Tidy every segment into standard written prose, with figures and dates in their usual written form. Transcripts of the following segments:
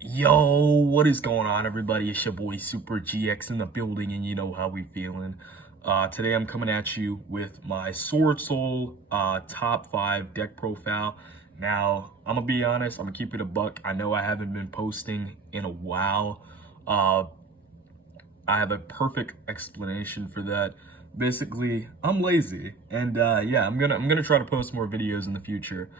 Yo, what is going on, everybody? It's your boy Super GX in the building, and you know how we feeling. Today I'm coming at you with my Sword Soul top 5 deck profile. Now, I'm gonna be honest, I'm gonna keep it a buck. I know I haven't been posting in a while. Uh, I have a perfect explanation for that. Basically, I'm lazy, and yeah, I'm gonna try to post more videos in the future.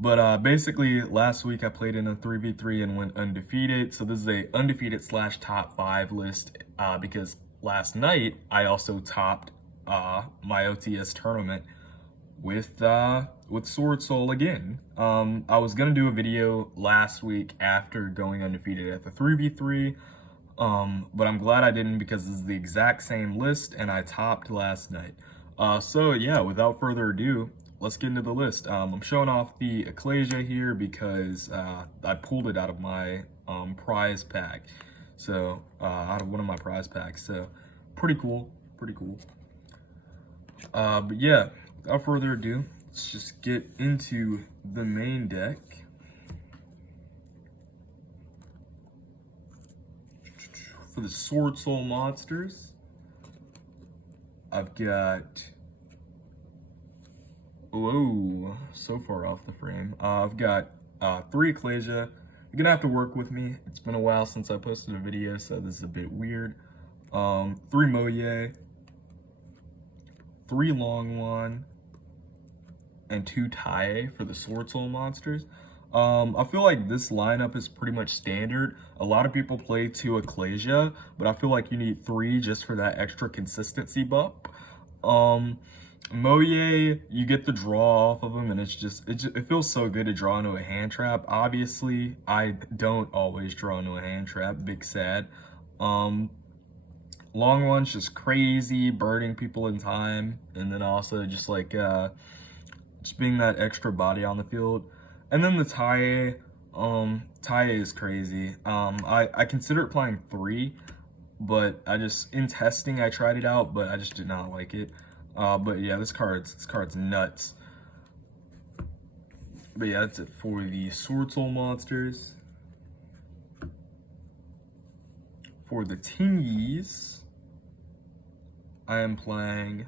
But basically, last week I played in a 3v3 and went undefeated. So this is a undefeated slash top 5 list because last night I also topped my OTS tournament with Sword Soul again. I was gonna do a video last week after going undefeated at the 3v3, but I'm glad I didn't because this is the exact same list and I topped last night. So yeah, without further ado, let's get into the list. I'm showing off the Ecclesia here because I pulled it out of my prize pack. So out of one of my prize packs. So pretty cool, pretty cool. But yeah, without further ado, let's just get into the main deck. For the Sword Soul monsters, I've got, whoa, so far off the frame. I've got 3 Ecclesia. You're gonna have to work with me. It's been a while since I posted a video, so this is a bit weird. 3 Moye, 3 Longwan, and 2 Tai for the Sword Soul monsters. I feel like this lineup is pretty much standard. A lot of people play 2 Ecclesia, but I feel like you need 3 just for that extra consistency buff. Moye, you get the draw off of him, and it feels so good to draw into a hand trap. Obviously, I don't always draw into a hand trap. Big sad. Long one's just crazy, birding people in time, and then also just like just being that extra body on the field. And then the Taie, Taie is crazy. I considered playing 3, but in testing I tried it out, but I just did not like it. But yeah, this card's nuts. But yeah, that's it for the Sword Soul monsters. For the Tenyis, I am playing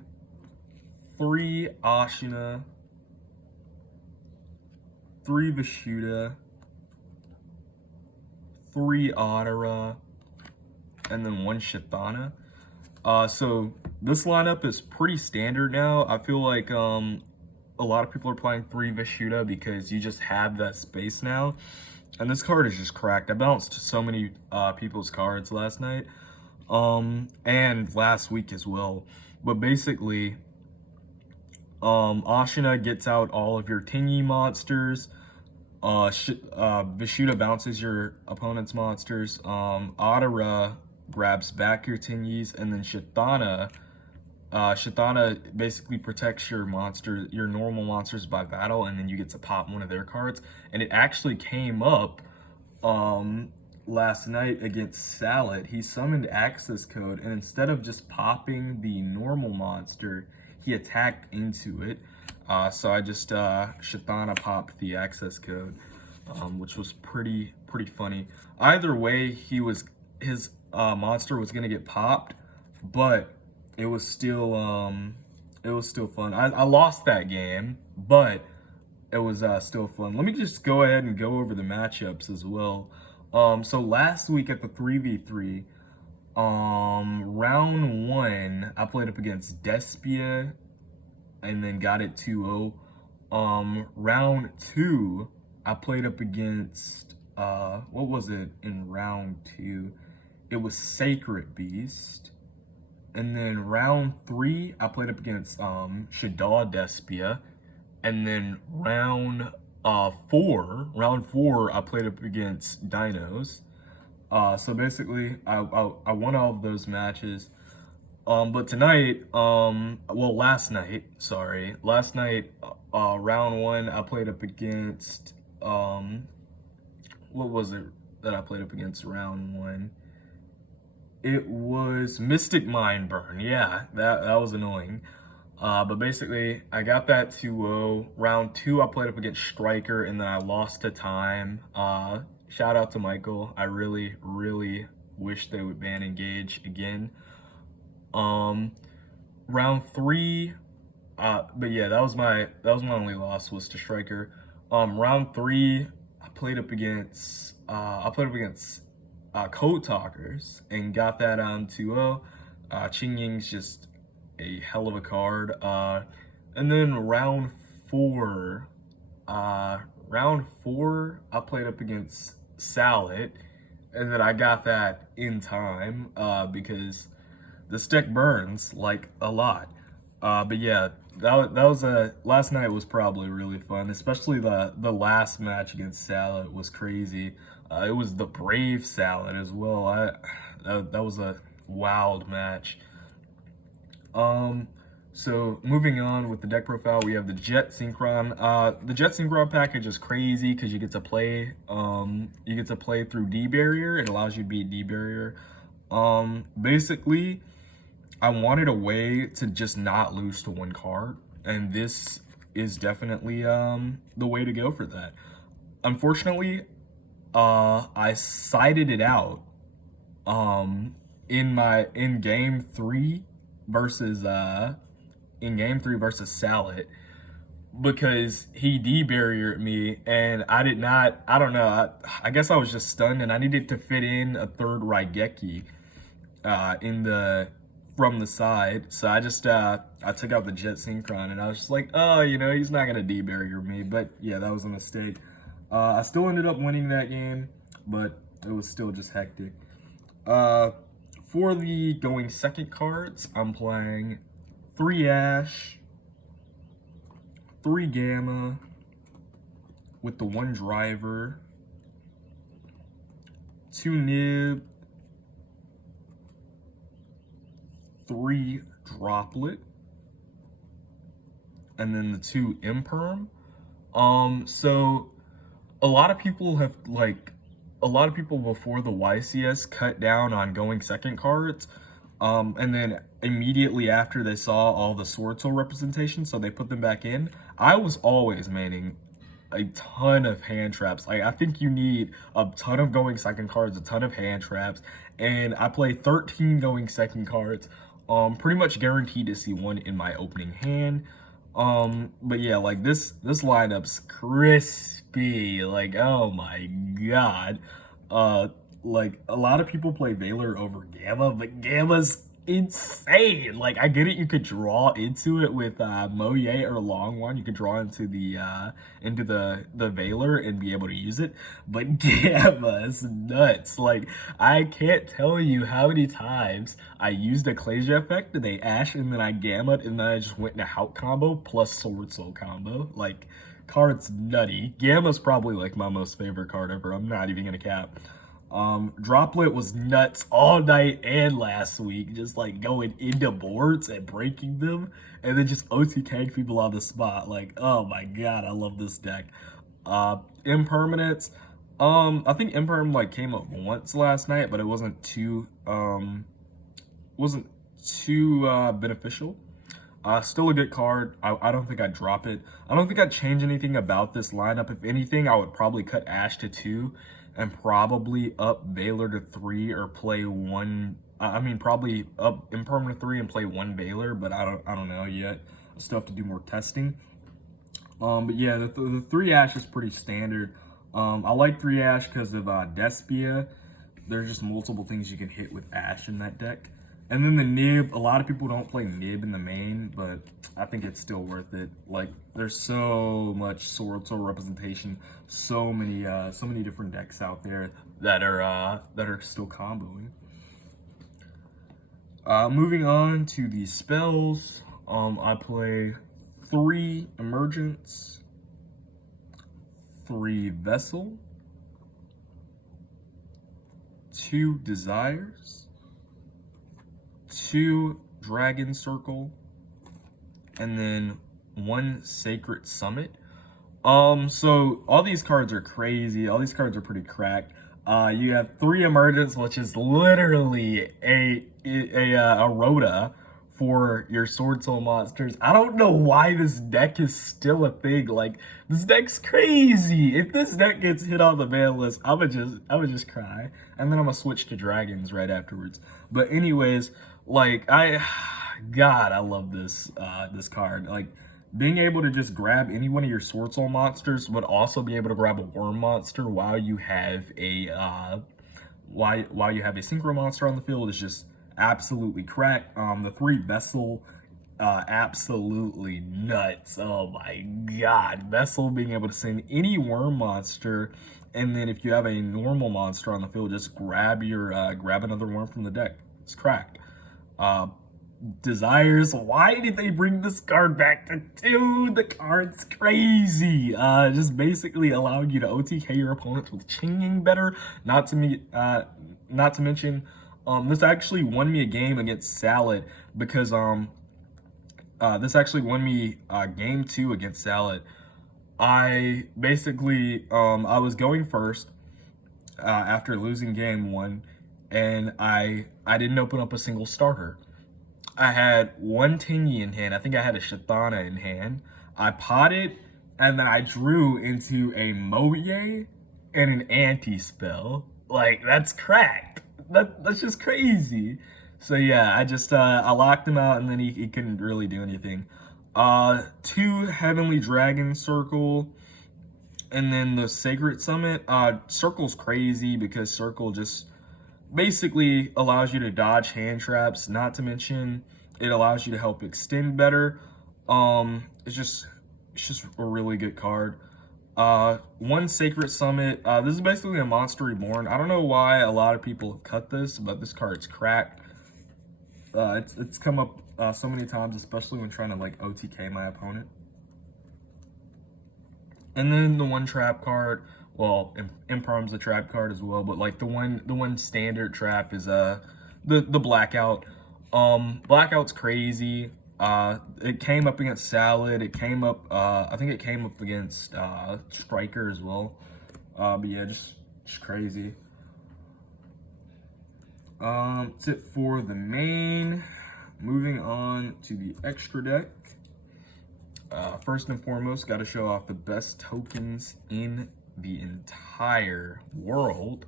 3 Ashina, 3 Vishuda, 3 Ottera, and then 1 Shithana. So this lineup is pretty standard now. I feel like a lot of people are playing 3 Vishuda because you just have that space now. And this card is just cracked. I bounced so many people's cards last night and last week as well. But basically, Ashina gets out all of your Tenyi monsters. Vishuda bounces your opponent's monsters. Ottera grabs back your Tenyis, and then Shithana basically protects your normal monsters by battle, and then you get to pop one of their cards. And it actually came up last night against Salad. He summoned Access Code, and instead of just popping the normal monster, he attacked into it. So I just Shithana popped the Access Code, which was pretty funny. Either way, his monster was gonna get popped, but it was still fun. I lost that game, but it was still fun. Let me just go ahead and go over the matchups as well. So last week at the 3v3, round 1, I played up against Despia and then got it 2-0. Round 2, I played up against, what was it in round 2? It was Sacred Beast. And then round 3, I played up against Shadal Despia. And then round 4, I played up against Dinos. So basically, I won all of those matches. But tonight, last night, round 1, I played up against, what was it that I played up against round 1? It was Mystic Mind Burn. Yeah, that was annoying. But basically, I got that 2-0. Round 2, I played up against Striker, and then I lost to time. Shout out to Michael. I really, really wish they would ban engage again. Um, round three, but yeah, that was my only loss was to striker. Round three, I played up against Code Talkers and got that on 2-0. Ching Ying's just a hell of a card. And then round four, I played up against Salad, and then I got that in time because this deck burns like a lot. But yeah, that was a last night was probably really fun, especially the last match against Salad was crazy. It was the Brave Salad as well. That was a wild match. So moving on with the deck profile, we have the Jet Synchron. The Jet Synchron package is crazy because you get to play through D barrier. It allows you to beat D barrier. Basically, I wanted a way to just not lose to one card, and this is definitely the way to go for that. Unfortunately, I sided it out in game three versus Salad because he D-barriered me and I don't know, I guess I was just stunned and I needed to fit in a third Raigeki from the side. So I just I took out the Jet Synchron and I was just like, oh, he's not gonna D-barrier me. But yeah, that was a mistake. I still ended up winning that game, but it was still just hectic. For the going second cards, I'm playing 3 Ash, 3 Gamma, with the 1 Driver, 2 Nib, 3 Droplet, and then the 2 Imperm. So a lot of people before the YCS cut down on going second cards, and then immediately after they saw all the swordsoul representation, so they put them back in. I was always manning a ton of hand traps. Like, I think you need a ton of going second cards, a ton of hand traps, and I play 13 going second cards. Pretty much guaranteed to see 1 in my opening hand. But yeah, like this lineup's crispy. Like, oh my god. Like a lot of people play Valor over Gamma, but Gamma's insane. Like, I get it, you could draw into it with Moye or Longwan. You could draw into the Valor and be able to use it. But Gamma is nuts. Like, I can't tell you how many times I used a Ecclesia effect and they Ash and then I Gammaed and then I just went into Hout combo plus Sword Soul combo. Like, card's nutty. Gamma's probably like my most favorite card ever. I'm not even gonna cap. Droplet was nuts all night and last week, just like going into boards and breaking them and then just OTKing people on the spot. Like, oh my god, I love this deck. Impermanence, I think Imperm like came up once last night, but it wasn't too beneficial. Still a good card. I don't think I'd drop it. I don't think I'd change anything about this lineup. If anything, I would probably cut Ash to 2 and probably up Valor to 3 or play 1. Probably up Imperm to 3 and play 1 Valor, but I don't know yet. I still have to do more testing. But yeah, the 3 Ash is pretty standard. I like 3 Ash because of Despia. There's just multiple things you can hit with Ash in that deck. And then the Nib, a lot of people don't play Nib in the main, but I think it's still worth it. Like, there's so much sword soul representation, so many different decks out there that are still comboing. Moving on to the spells, I play 3 Emergence, 3 Vessel, 2 Desires, 2 Dragon Circle, and then 1 Sacred Summit. So all these cards are crazy. All these cards are pretty cracked. You have 3 Emergence, which is literally a Rhoda for your Sword Soul monsters. I don't know why this deck is still a thing. Like, this deck's crazy. If this deck gets hit on the ban list, I would just cry. And then I'm gonna switch to dragons right afterwards. But anyways, like, God, I love this this card. Like, being able to just grab any one of your Sword Soul monsters, but also be able to grab a worm monster while you have a while you have a synchro monster on the field is just absolutely crack. The 3 vessel, absolutely nuts. Oh my god, vessel being able to send any worm monster, and then if you have a normal monster on the field, just grab your grab another worm from the deck. It's cracked. Desires, why did they bring this card back to 2? The card's crazy. Just basically allowing you to OTK your opponents with chinging better. Not to mention, this actually won me a game against Salad because this actually won me game 2 against Salad. I basically I was going first after losing game 1, and I didn't open up a single starter. I had 1 tenyi in hand. I think I had a Shatana in hand. I potted, and then I drew into a Moye and an anti-spell. Like, that's cracked. That's just crazy. So yeah, I locked him out, and then he couldn't really do anything. 2 Heavenly Dragon Circle, and then the Sacred Summit. Circle's crazy because Circle just basically allows you to dodge hand traps, not to mention it allows you to help extend better. It's just a really good card. 1 Sacred Summit. This is basically a Monster Reborn. I don't know why a lot of people have cut this, but this card's cracked. It's come up so many times, especially when trying to like OTK my opponent. And then the 1 trap card. Well, Imperm's a trap card as well, but like the one standard trap is the Blackout. Blackout's crazy. It came up against Salad. It came up I think it came up against Striker as well. But yeah, just crazy. That's it for the main. Moving on to the extra deck. First and foremost, got to show off the best tokens in the entire world.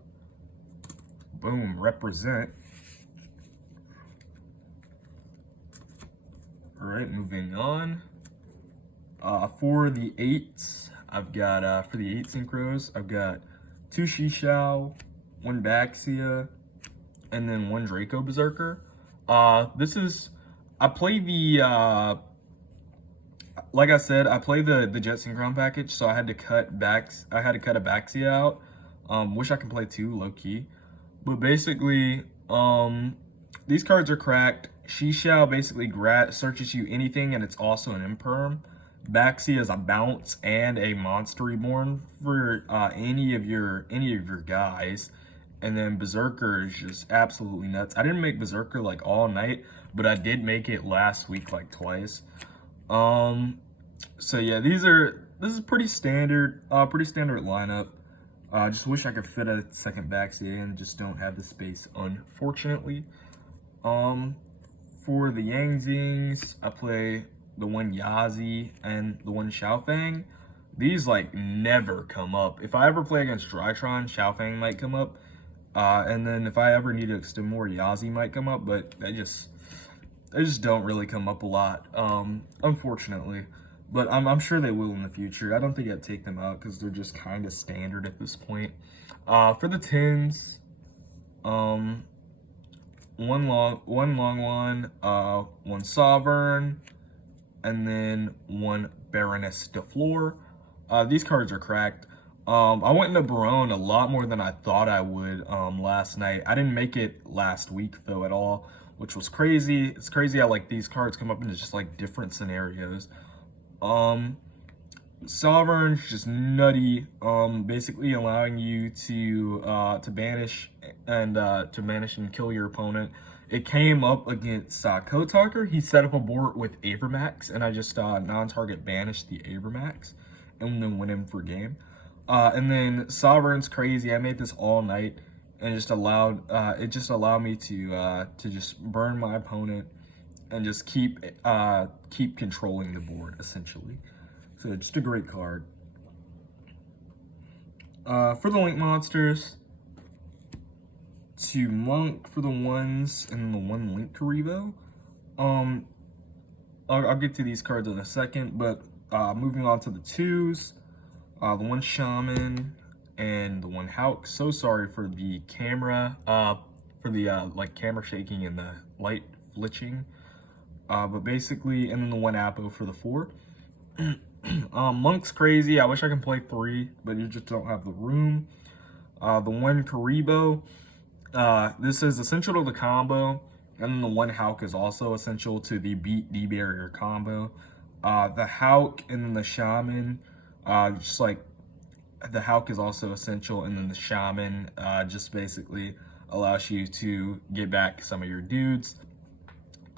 Boom, represent. All right, moving on. For the 8s, I've got for the 8 synchros, I've got 2 Shishao, 1 Baxia, and then 1 Draco Berserker. I play the like I said, I play the Jet Synchron package, so I had to cut a Baxia out. Wish I could play 2, low key. But basically, these cards are cracked. Shishao basically searches you anything, and it's also an Imperm. Baxia is a bounce and a Monster Reborn for any of your guys. And then Berserker is just absolutely nuts. I didn't make Berserker like all night, but I did make it last week like twice. So yeah, this is pretty standard lineup. Just wish I could fit a second Baxia in, just don't have the space, unfortunately. For the Yangzings, I play the 1 Yazi and the 1 Xiaofang. These like never come up. If I ever play against Drytron, Xiaofang might come up. And then if I ever need to extend more, Yazi might come up, but they just don't really come up a lot, unfortunately. But I'm sure they will in the future. I don't think I'd take them out because they're just kind of standard at this point. For the 10s, 1 long one, 1 Sovereign, and then 1 Baroness de Fleur. These cards are cracked. I went into Barone a lot more than I thought I would last night. I didn't make it last week though at all, which was crazy. It's crazy how like these cards come up into just like different scenarios. Sovereign's just nutty. Basically allowing you to banish and kill your opponent. It came up against Kotaker. He set up a board with Avermax, and I just non-target banished the Avermax, and then went in for game. And then Sovereign's crazy. I made this all night, and it just allowed me to just burn my opponent, and just keep controlling the board essentially. So just a great card. For the Link monsters, 2 Monk for the 1s and the 1 Link Karibo. I'll get to these cards in a second, but moving on to the 2s, the 1 Shaman and the 1 Hauk. So sorry for the camera, for the like camera shaking and the light flitching. But basically, and then the 1 Apo for the 4. Monk's crazy. I wish I could play 3, but you just don't have the room. The 1 Karibo. This is essential to the combo. And then the 1 Hauk is also essential to the beat D-barrier combo. The Hauk and then the Shaman, just like the Hauk is also essential, and then the Shaman just basically allows you to get back some of your dudes.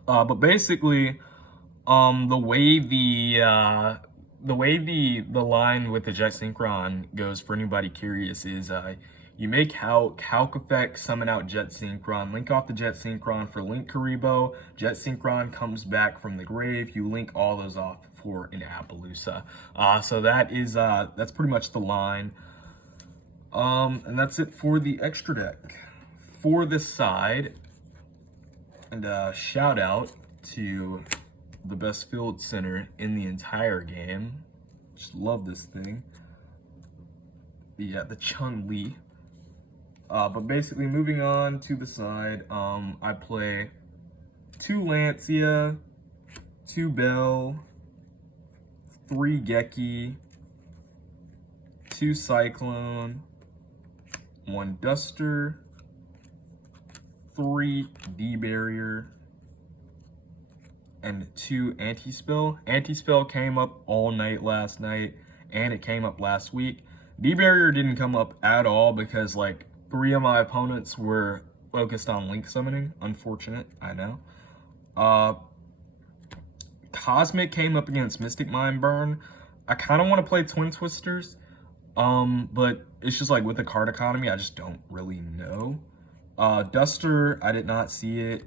But basically, the way the line with the Jet Synchron goes, for anybody curious, is you make Hauk effect, summon out Jet Synchron, link off the Jet Synchron for Link Karibo, Jet Synchron comes back from the grave, you link all those off for an Appaloosa. So that is, that's pretty much the line. And that's it for the extra deck. For this side, and shout out to the best field center in the entire game. Just love this thing. The Chun-Li. But basically, moving on to the side, I play 2 Lancia, 2 Bell, 3 Geki, 2 Cyclone, 1 Duster, 3 D-Barrier, and 2 Anti-Spell. Anti-Spell came up all night last night, and it came up last week. D-Barrier didn't come up at all because, like, 3 of my opponents were focused on Link summoning. Unfortunate, I know. Cosmic came up against Mystic Mind Burn. I kind of want to play Twin Twisters, but it's just like with the card economy, I just don't really know. Duster, I did not see it.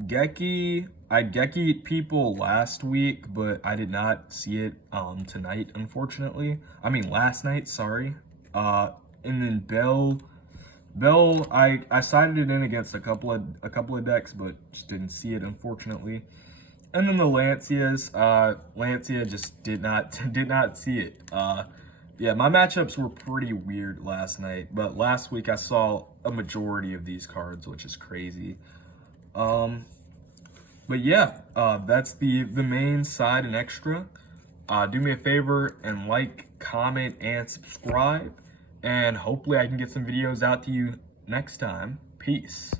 Geki, I Geki'd people last week, but I did not see it tonight, unfortunately. I mean, last night, sorry. And then Bell, I sided it in against a couple of decks, but just didn't see it, unfortunately. And then the Lancias, Lancia just did not see it. Yeah, my matchups were pretty weird last night, but last week I saw a majority of these cards, which is crazy. But yeah, that's the main side and extra. Do me a favor and like, comment, and subscribe. And hopefully I can get some videos out to you next time. Peace.